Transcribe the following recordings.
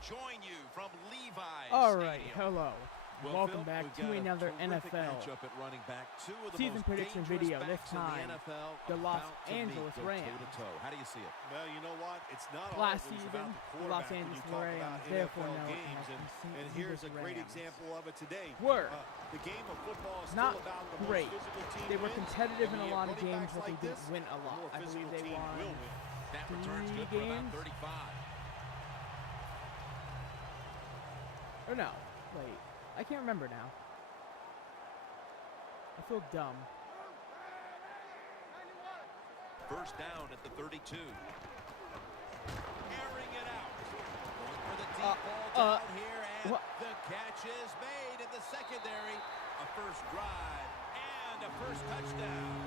join you from Levi's All right, Stadium. hello. Welcome back to another NFL season prediction video. This time, the Los Angeles Rams. How do you see it? Well, you know what? It's not Last always season, about the the Los quarterback when Angeles you talk Rams, about therefore NFL no games, connection. and here's a great Rams example of it today. were the game of football is not still about the great. most physical team They were wins, competitive in and a when lot you of have running games, backs but they like didn't this, win a the lot. more I believe physical they team won will win. That 3 return's good for about games. 35. Or no, wait, I can't remember now. I feel dumb. First down at the 32. Airing it out. Going for the deep ball down here, and the catch is made in the secondary. A first drive and a first touchdown.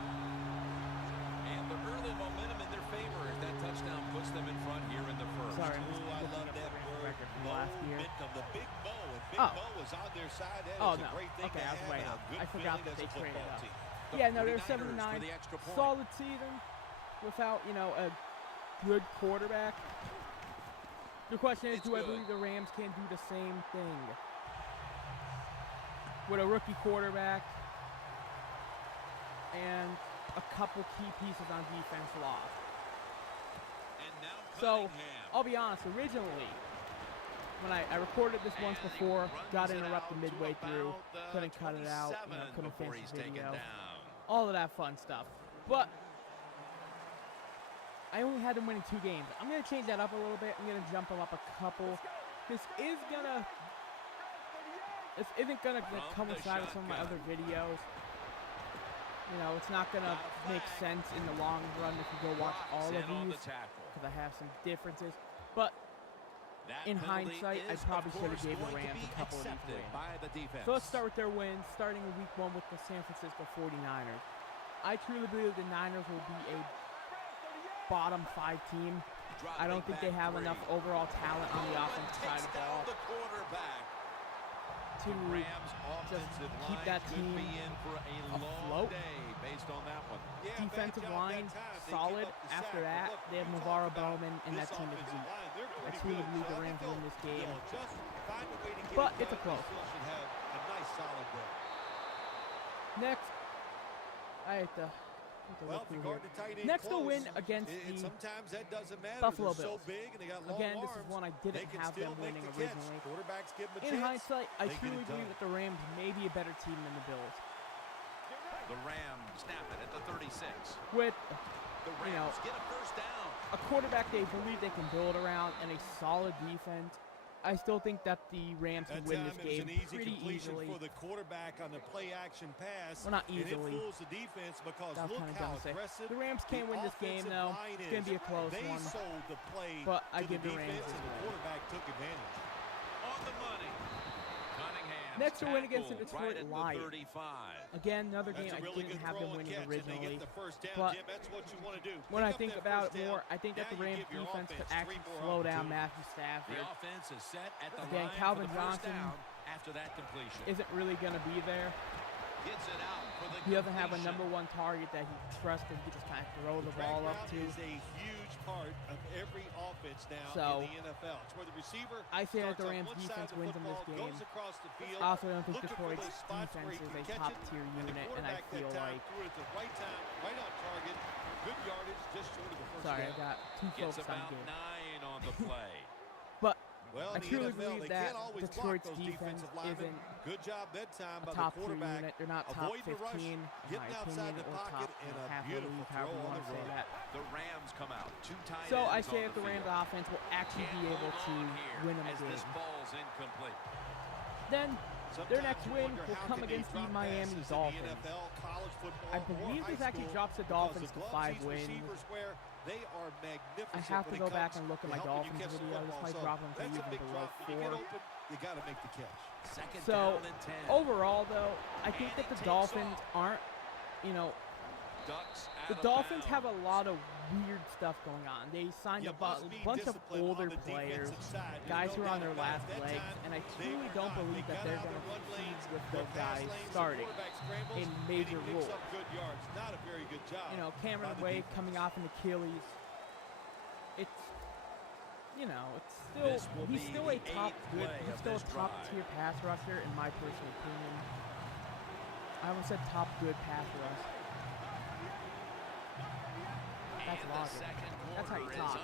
And the early momentum in their favor as that touchdown puts them in front here in the first. Sorry, I love that word. from last year. The big Mo, and Big Mo is on their side. That is a great thing to have, and a good I forgot feeling that as they a traded football up. team. Yeah, no, they're 49ers 7-9. Solid season without, a good quarterback. The question is, do I believe the Rams can do the same thing with a rookie quarterback and a couple key pieces on defense lost? So, I'll be honest, originally, when I recorded this once before, got interrupted midway through, couldn't cut it out, couldn't finish the video, all of that fun stuff. But I only had them winning 2 games. I'm going to change that up a little bit. I'm going to jump them up a couple. This isn't going to coincide with some of my other videos. It's not going to make sense in the long run if you go watch all of these, because I have some differences. But in hindsight, I probably should have gave the Rams a couple of these wins. So let's start with their wins, starting in Week 1 with the San Francisco 49ers. I truly believe the Niners will be a bottom 5 team. I don't think they have enough overall talent on the offensive side of the ball to just keep that team afloat. Defensive line, solid. After that, they have Navarro Bowman, and that team is weak. I truly believe the Rams win this game. But it's a close one. Next, I have to look through here. Next, a win against the Buffalo Bills. Again, this is one I didn't have them winning originally. In hindsight, I truly believe that the Rams may be a better team than the Bills. The Rams snap it at the 36. With, the Rams get a first down. A quarterback they believe they can build around and a solid defense, I still think that the Rams can win this game pretty easily. For the quarterback on the play action pass. Well, not easily. And it fools the defense because look how aggressive. The Rams can't win this game, though. It's going to be a close one. Sold the play but I give the the Rams this and the quarterback took advantage. On the money. Next, a win against the Detroit Lions. Again, another game I didn't have them winning originally. But when I think about it more, I think that the Rams defense could actually slow down Matthew Stafford. The offense is set at the Again, line Calvin for the first Johnson down after that completion. Isn't really going to be there. Gets it out for the He doesn't have a #1 target that he trusts and he can just kind of throw the ball up to. Is a huge part of every offense now in the NFL. It's where the receiver I say that the Rams defense wins in this game. I also don't think Detroit's defense is a top-tier unit, and I feel like... Sorry, I got too focused on game. 9 on the play. But I truly believe that Detroit's defense isn't a top-tier unit. They're not top 15, in my opinion, or top half of the league, however you want to say that. The Rams come out. 2 tight ends. So I say that the Rams offense will actually be able to win them a game. This ball's incomplete. Then their next win will come against the Miami Dolphins. I believe this actually drops the Dolphins to 5 wins. I have to go back and look at my Dolphins video. This might drop them to even below 4. You got to make the catch. So overall, though, I think that the Dolphins aren't, the Dolphins have a lot of weird stuff going on. They signed a bunch of older players, guys who are on their last legs, and I truly don't believe that they're going to compete with those guys starting in major roles. Cameron Wade coming off an Achilles. It's, you know, it's still he's still a top tier pass rusher in my personal opinion. I almost said top good pass rush. That's logic. That's how you talk.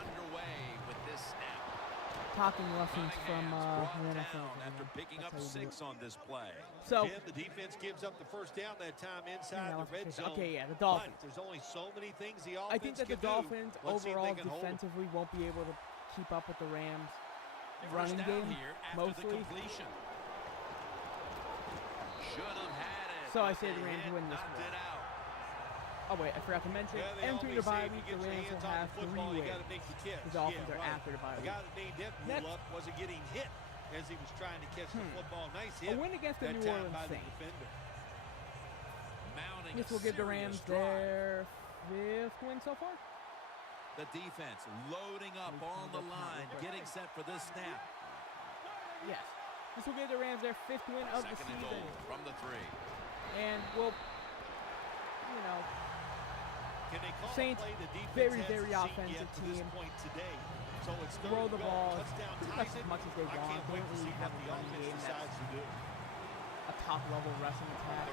Talking lessons from the NFL. After picking up 6 on this play. So Jim, the defense gives up the first down that time inside the red zone. Okay, yeah, the Dolphins. But there's only so many things the offense I think that the Dolphins overall defensively hold won't be able to keep up with the Rams running game mostly. So I say the Rams win this one. Oh wait, I forgot to mention, entering the bye week, the Rams will have 3 wins. The Dolphins are after the bye week. The guy that made that rule up wasn't getting hit as he was trying to catch the football. Nice hit. A win against the New Orleans Saints. This will give the Rams their 5th win so far. The defense loading up on the line, getting set for this snap. Yes. This will give the Rams their 5th win of the season. From the 3. And will, you know, Saints, very offensive team. So it's throw the ball as much as they want. They don't really have a running game that's a top-level rushing attack.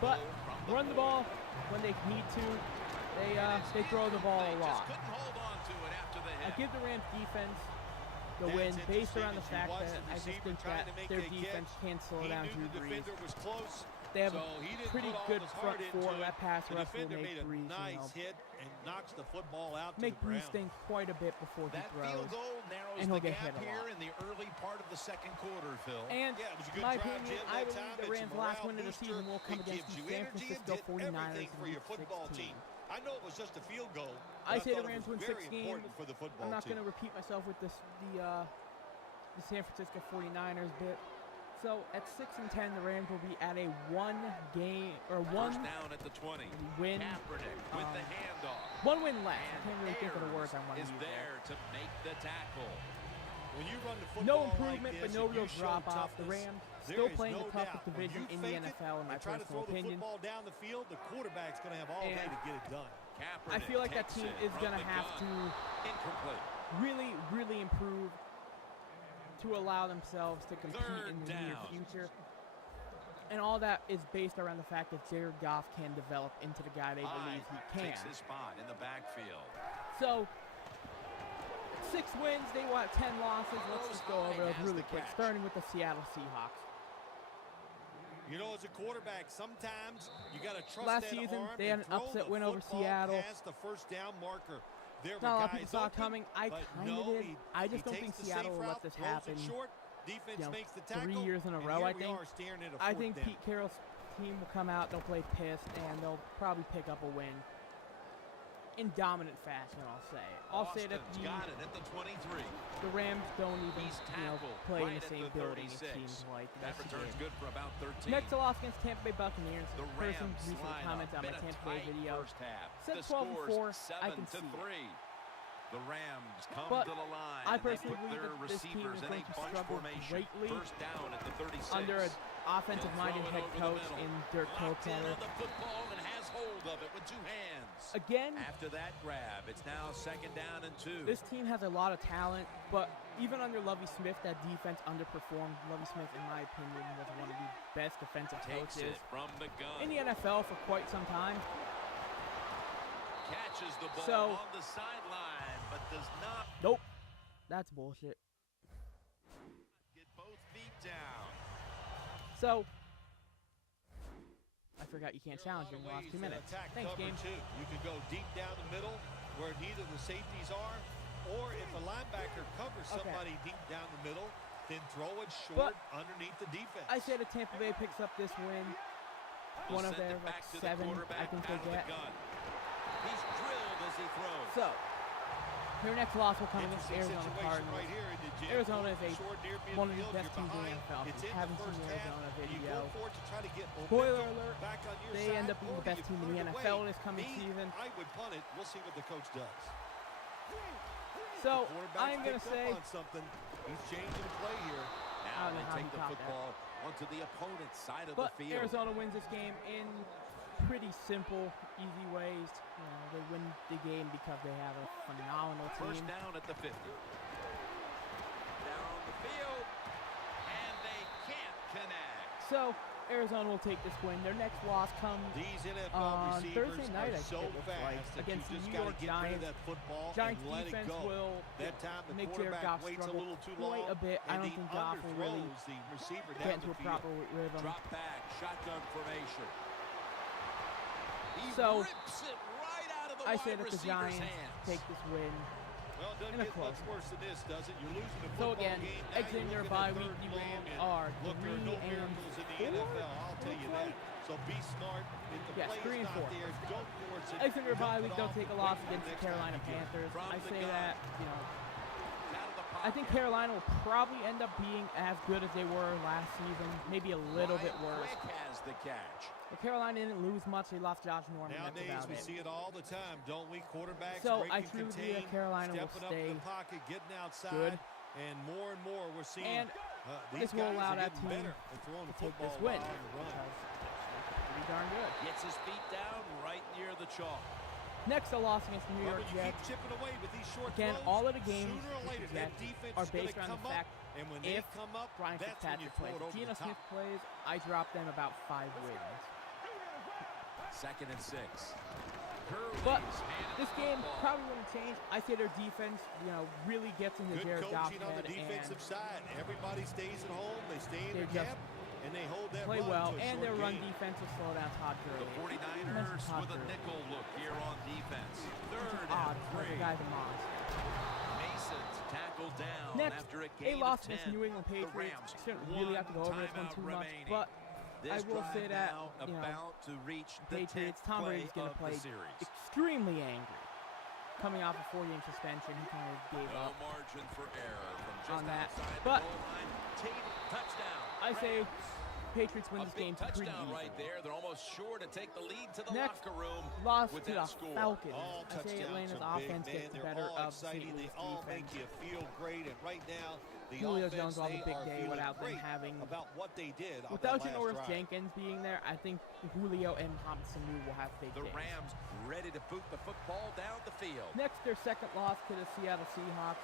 But run the ball when they need to. They throw the ball a lot. I give the Rams defense the win based around the fact that I just think that their defense can slow down Drew Brees. They have a pretty good front four. That pass rush will make Brees, make Brees think quite a bit before he throws, and he'll get hit a lot. In the early part of the second quarter, Phil. And in my opinion, I believe the Rams' last win of the season will come against the San Francisco 49ers in Week 16. I know it was just a field goal. I say the Rams win 6 games. I'm not going to repeat myself with the San Francisco 49ers bit. So at 6-10, the Rams will be at a 1-game or First down at the 20. Win. With the handoff. 1 win less. I can't really think of the words I want to use there to make the tackle. When you run the football no improvement, like this, but no real drop off. Toughness, the Rams still playing the toughest division in the NFL, in my personal opinion. Try to throw the football down the field, the quarterback's going to have all day to get it done. I feel like that team is going to have to really improve to allow themselves to compete in the near future. And all that is based around the fact that Jared Goff can develop into the guy they believe he can. Takes his spot in the backfield. So 6 wins, they want 10 losses. Let's just go over those really quick, starting with the Seattle Seahawks. You know, as a quarterback, sometimes you got to trust last season, they had an upset win over Seattle. The first down marker. Not a lot of people saw it coming. I kind of did. I just don't think Seattle will let this happen. You know, 3 years in a row, I think. I think Pete Carroll's team will come out, they'll play pissed, and they'll probably pick up a win. In dominant fashion, I'll say. I'll say that the Rams don't even, play in the same building, it seems like. That returns good for about 13. Next to loss against Tampa Bay Buccaneers. The person recently commented on my Tampa Bay video. Said 12-4, I can see it. The Rams come but to the line. I personally believe that this team is going to struggle greatly under an offensive-minded head coach in Dirk Koetter. Again, after that grab, it's now 2nd down and 2. This team has a lot of talent, but even under Lovie Smith, that defense underperformed. Lovie Smith, in my opinion, was one of the best defensive coaches in the NFL for quite some time. Catches the ball on the sideline, but does not. Nope, that's bullshit. Get both feet down. So, I forgot you can't challenge during the last 2 minutes. Thanks, game. You can go deep down the middle where neither the safeties are, or if a linebacker covers somebody deep down the middle, then throw it short underneath the defense. I said that Tampa Bay picks up this win. One of their 7, I think they get. He's drilled as he throws. So, their next loss will come against Arizona Cardinals. Arizona is one of the best teams in the NFL. If you haven't seen the Arizona video, spoiler alert, they end up being the best team in the NFL this coming season. I would punt it. We'll see what the coach does. So, I'm going to say... He's changing play here. Now they take the football onto the opponent's side of the field. But Arizona wins this game in pretty simple, easy ways. You know, they win the game because they have a phenomenal team. First down at the 50. So Arizona will take this win. Their next loss comes on Thursday night, I think it looks like, against the New York Giants. Giants defense will make Jared Goff struggle quite a bit. I don't think Goff will really get into a proper rhythm. Drop back, shotgun formation. So Right out of the I say that the Giants take this win. Well, it doesn't get much worse than this, does it? You're losing the So football again, game. Now exiting you're their looking at bye week, third the and long, Rams and are look, there are no 3-4. miracles in the NFL, I'll tell you that. So be smart. If the Yes, play is 3-4. not there, don't force it. Exiting their bye Dump week, it they'll off take a and loss wait for against the next time Carolina you get it. Panthers. From I the say gun. that, you know, Out of the I think pocket. Carolina will probably end up being as good as they were last season, maybe a little bit Ryan worse. Quick has the catch. But Carolina didn't lose much. They lost Josh Norman. That's Nowadays, about we it. see it all the time, don't we? Quarterbacks So, break I and truly believe contain, that Carolina will stepping up stay in the pocket, getting outside, good. and more we're seeing And these this will guys allow are that getting team better at throwing the to take football this win. while on the run. Because they're pretty darn good. Gets his feet down right near the chalk. Next, a loss against the New York Remember, you Jets. keep chipping away with these short Again, throws, all of the games sooner or with later, the that Jets defense are is gonna based around come the fact up, and when if they come up, Brian that's when you Fitzpatrick throw plays. it If over Geno the top. Smith plays, I drop them about 5 wins. 2nd and 6. But this game probably wouldn't change. I say their defense, you know, really gets into Good Jared Goff's coaching on the head defensive and side. Everybody stays at home. They stay in They their just camp, and they hold that play run well, to a and short their run game. defense will slow down Todd The Gurley. 49ers Todd with a Gurley. nickel look here on defense. 3rd Odd, and but the 3. guy's a monster. Mason's tackled down Next, after a a gain loss of 10. against New England The Patriots. Rams, Shouldn't really have to go over this one timeout too much, remaining. but I This will drive say that, now you know, about to reach the Patriots, 10th Tom play Brady's going of to play the series. extremely angry. Coming off a 4-game suspension, he kind of gave No up margin for error from just on that. outside But the goal line. Touchdown. I say Patriots win A this big game pretty touchdown easily. right there. They're almost sure to take the lead to the Next, locker room loss with to that the score. Falcons. All I say touchdowns Atlanta's are big, offense man. gets the They're better all of exciting. St. They Louis all defense. make you feel great. And right now, the Julio offense, Jones will have a they big are day feeling without them great having. about what they did on Without that last Janoris drive. Jenkins being there, I think Julio and Thompson will have big The days. Rams ready to boot the football down the field. Next, their second loss to the Seattle Seahawks.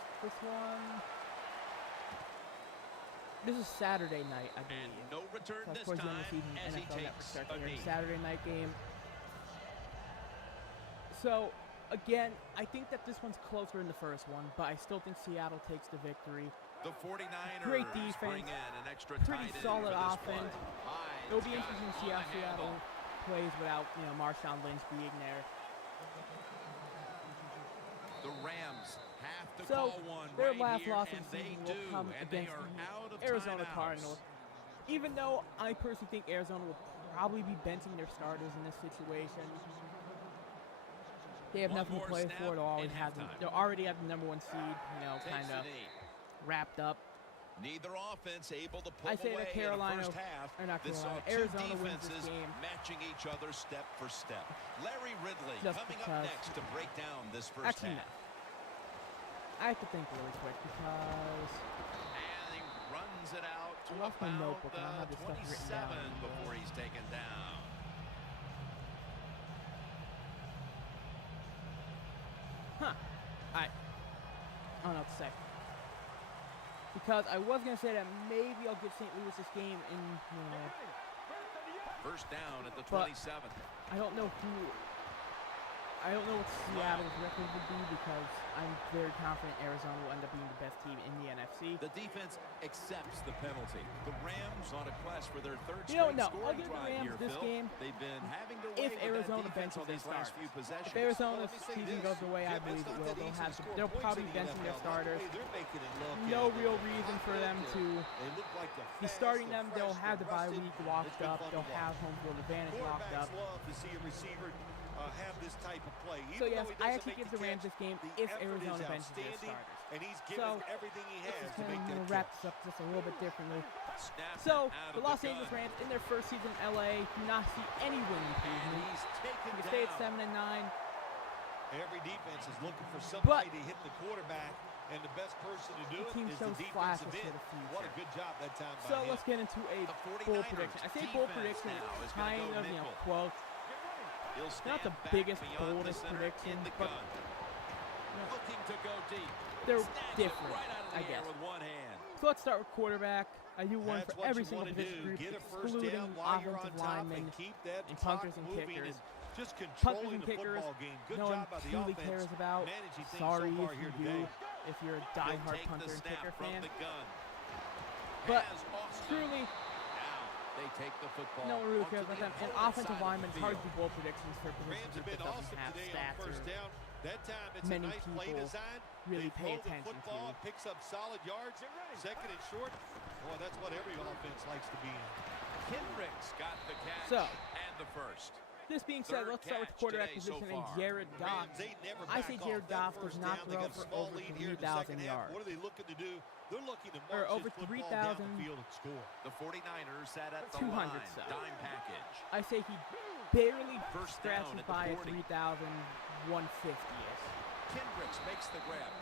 This is Saturday night, I believe. And no return So, of this course, time the season as he NFL Network takes starts a here. knee. Saturday night game. So, again, I think that this one's closer in the first one, but I still think Seattle takes the victory. The 49ers Great defense, bring in an extra pretty tight end solid for this offense. play. It'll be Hines interesting to got see how on the Seattle handle. plays without, you know, Marshawn Lynch being there. The Rams have to So, call one their right last here, loss and of the they season do, will come and they against are the out of Arizona timeouts. Cardinals. Even though I personally think Arizona will probably be benching their starters in this situation. They have One nothing to more play snap for. and halftime. They're already at the #1 seed, you know, Takes kind the of knee. wrapped up. Neither offense able to pull I say away that Carolina, in the first half. or not This saw Carolina, two Arizona wins this defenses game. matching each other step for step. Larry Ridley Just coming up because- next to break down this first Actually, no. half. I have to think really quick because And he runs it out I to lost my about notebook and I have the this stuff written down. 27 before he's taken down. I don't know what to say. Because I was going to say that maybe I'll give St. Louis this game in, you know, First down at the But- 27. I don't know what Seattle's record would be because I'm very confident Arizona will end up being the best team in the NFC. The defense accepts the penalty. The Rams on a quest for their third You know, straight no, scoring I'll give the drive Rams here, this Phil. game They've been having their way if with Arizona that defense benches on these their last starters. few possessions. If Arizona's Well, let me say season this, goes the way I Jim, believe it's it not will, that easy to score they'll points probably in bench the their NFL. starters. The way they're making it look, No and real they're reason for them confident, to they look like they're be fast, starting they're them. They'll fresh, have the they're bye rusted. week It's locked been up. fun to They'll have watch. home field advantage locked up. Quarterbacks love to see a receiver have this type of play. So Even yes, though he I doesn't actually make give the Rams catch, this game the if effort Arizona is benches their outstanding, starters. and he's So, given everything he This has is to make kind that of catch. wraps up just a little bit differently. Snapped So, it out the of Los gun. Angeles Rams in their first season in LA do not see any win And improvement. he's taken They down. stay at 7-9. Every defense is looking for somebody to hit the quarterback, and the best person to do The it team is shows the flashes defensive for end. the future. What a good job that time by So him. let's get into a The bold 49ers prediction. I say bold defense prediction now is gonna kind go of, you know, nickel. quote. He'll Not stand the back biggest, beyond the boldest center prediction, in the but gun. Looking to go deep. they're Snags it different, right out of the I air guess. with one hand. So let's start with quarterback. I do one for every single position group, excluding offensive linemen and punters and kickers. Just Punters controlling and the kickers, football game. Good no one job by the truly offense. cares about. Managing things Sorry so far if here you do, today. if you're a diehard punter and kicker fan. But truly, they take the football. no one really cares about them. And offensive linemen, it's hard to do bold predictions for a position Rams have group been that doesn't awesome have today on stats first or down. That time it's many a nice play people design. really They pay throw the attention football, to. picks up solid yards. Second and short. Boy, that's what every offense likes to be in. Kendricks got the catch So, and the first. This being said, let's start with the quarterback position and Jared Goff. Rams, they never I back say off. Jared That Goff does first not down, they throw got a for small over lead here in the 3,000 second half. yards. What are they looking to do? They're looking to Or march over this football down 3,000 the field and score. The 49ers sat at the 200 line. so. Dime package. I say he barely First down scratches at the by at 40. 3,150-ish. Kendricks makes the grab.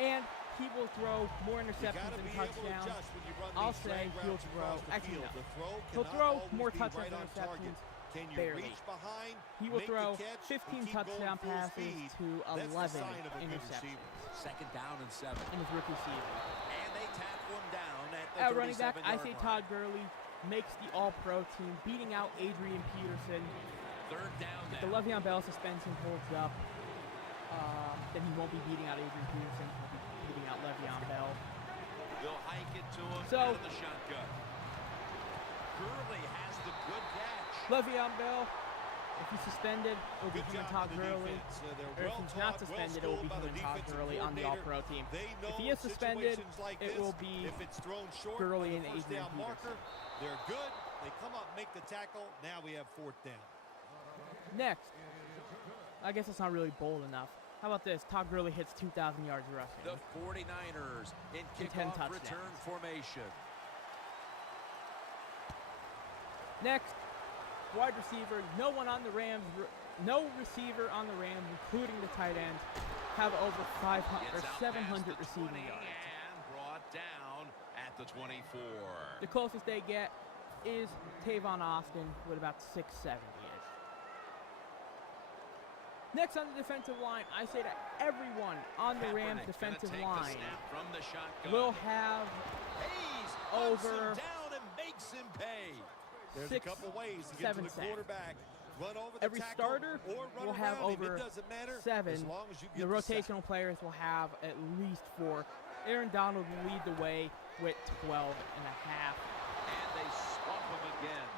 And he will throw more You interceptions gotta than be able to touchdowns. adjust when you run I'll these say drag he'll routes throw. across the Actually, field. no. The throw He'll cannot throw always more be touchdowns right than on target. interceptions. Can you Barely. reach behind? He will make the throw catch, 15 and keep touchdown going full passes speed? to That's the 11 sign of a good interceptions receiver. Second down and 7. in his rookie season. And they tackle him down at the At running back, 37-yard I say line. Todd Gurley makes the All-Pro team, beating out Adrian Peterson. Third down If the now. Le'Veon Bell suspension holds up, then he won't be beating out Adrian Peterson. He'll be beating out Le'Veon Bell. They'll hike it to him So- out of the shotgun. Gurley has the good catch. Le'Veon Bell, if he's suspended, it will be Good him and job Todd by the Gurley. defense. They're Or if well he's taught, not suspended, it will be well him and schooled by Todd the defensive Gurley on the coordinator. All-Pro team. They know If he is suspended, situations like it this, will be if it's thrown short Gurley on the and first Adrian down marker, they're good. They come up, make the tackle. Now we have fourth down. Next, I guess it's not really bold enough. How about this? Todd Gurley hits 2,000 yards rushing. The 49ers in And 10 kickoff touchdowns. return formation. Next, wide receiver. No one on the Rams, no receiver on the Rams, including the tight end, have over 500 or Gets out 700 past the receiving 20 yards. and brought down at the 24. The closest they get is Tavon Austin with about 670-ish. Next on the defensive line, I say that everyone on the Rams Kaepernick's gonna defensive take the line snap from the shotgun. will have Hayes over hunts him down and makes him pay. There's Six, a couple ways to get to 7 the sacks. quarterback. Run over the Every tackle starter or run will have around him. over It doesn't matter 7. as long as you The get the sack. rotational players will have at least 4. Aaron Donald will lead the way with 12 and a half. And they swamp him again.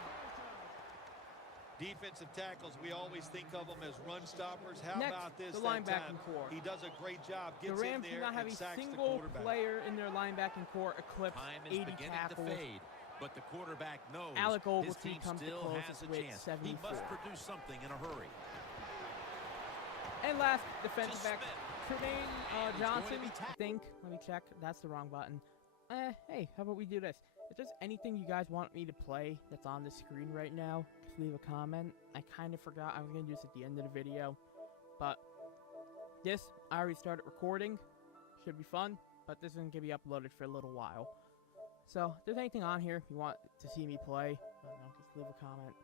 Defensive tackles, we always think of them as run stoppers. How Next, about this? the that linebacking time? core. He does a great job. The Gets Rams in do there not have and a sacks the single quarterback. player in their linebacking core eclipse Time is 80 beginning tackles. to fade, but the quarterback knows Alec his Ogletree team comes the still closest has a with chance. 74. He must produce something in a hurry. And last, defensive To back, Smith. Tremaine And he's Johnson, going to be I think. Let me check. That's the wrong button. Hey, how about we do this? If there's anything you guys want me to play that's on the screen right now, just leave a comment. I kind of forgot I was going to do this at the end of the video. But this, I already started recording. Should be fun. But this isn't going to be uploaded for a little while. So, if there's anything on here you want to see me play, I don't know, just leave a comment.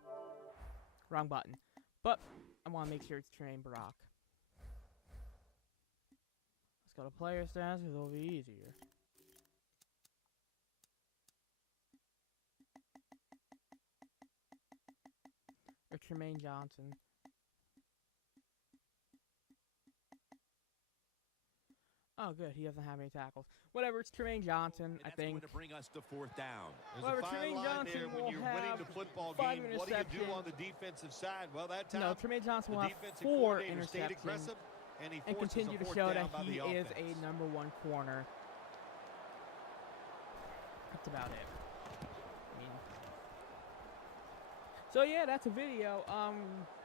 Wrong button. But I want to make sure it's Tremaine Brock. Let's go to player stats, because it'll be easier. Or Tremaine Johnson. Oh, good. He doesn't have any tackles. Whatever. It's Tremaine Johnson, And I that's think. going to bring us to fourth down. There's However, a fine Tremaine line Johnson there when will you're winning have the football 5 game. What do you do interceptions. on the defensive side? Well, that time No, Tremaine Johnson the will have defensive 4 coordinator stayed interceptions aggressive, and he and forces continue a to fourth show down that by he the is a offense. #1 corner. That's about it. I mean, so yeah, that's a video.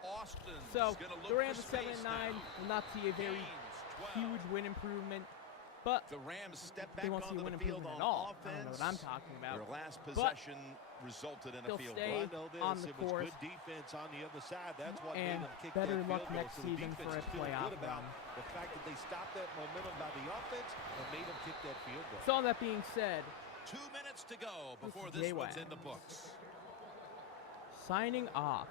Austin's So going to look the Rams for at 7 space and 9 now. will not see a very Gains 12. huge win improvement, but The Rams step they back won't see a onto win the field improvement on at all. I offense. don't know what I'm talking about. Their last possession resulted in a they'll field stay goal. Well, I know this. on the It was course. good defense on the other side. That's what And made them kick better that luck field goal. next So the season defense for a is feeling playoff good about run. the fact that they stopped that momentum by the offense and made them kick that field goal. So all that being said, 2 minutes to go before is this Jay one's Watt. in the books. signing off.